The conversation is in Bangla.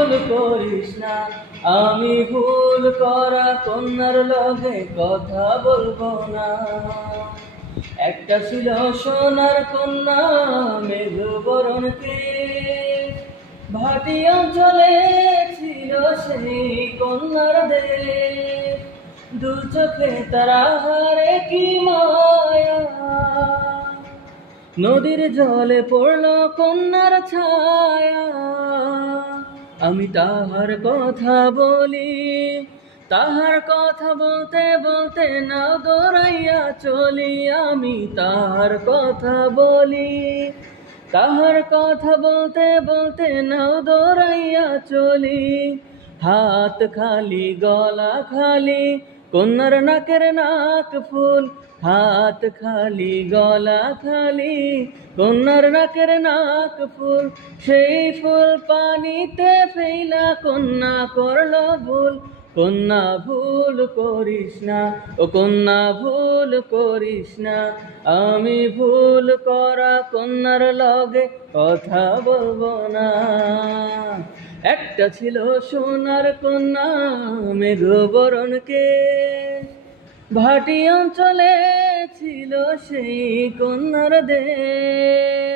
ভুল করিস না, আমি ভুল করা কন্যার লগে কথা বলবো না। একটা ছিল সোনার কন্যা মেঘবরণ কেশ, ভাটি অঞ্চলে ছিল সেই কন্যার দেশ। দু চোখে তারা হারে কি মায়া, নদীর জলে পড়ল কন্যার ছায়া। আমি তাহার কথা বলি, তাহার কথা বলতে বলতে নাও দৌড়াইয়া চলি। আমি তাহার কথা বলি, তাহার কথা বলতে বলতে নাও দৌড়াইয়া চলি। হাত খালি গলা খালি, কন্যার নাকের নাক ফুল। হাত খালি গলা খালি, কন্যার নাকের নাক ফুল। সেই ফুল পানিতে ফেলা কন্যা করলো ভুল। কন্যা ভুল করিস না, ও কন্যা ভুল করিস না, আমি ভুল করা কন্যার লগে কথা বলবো না। একটা ছিল সোনার কন্যা মেঘবরণ কেশ, ভাটি অঞ্চলে ছিল সেই কন্যার দেশ।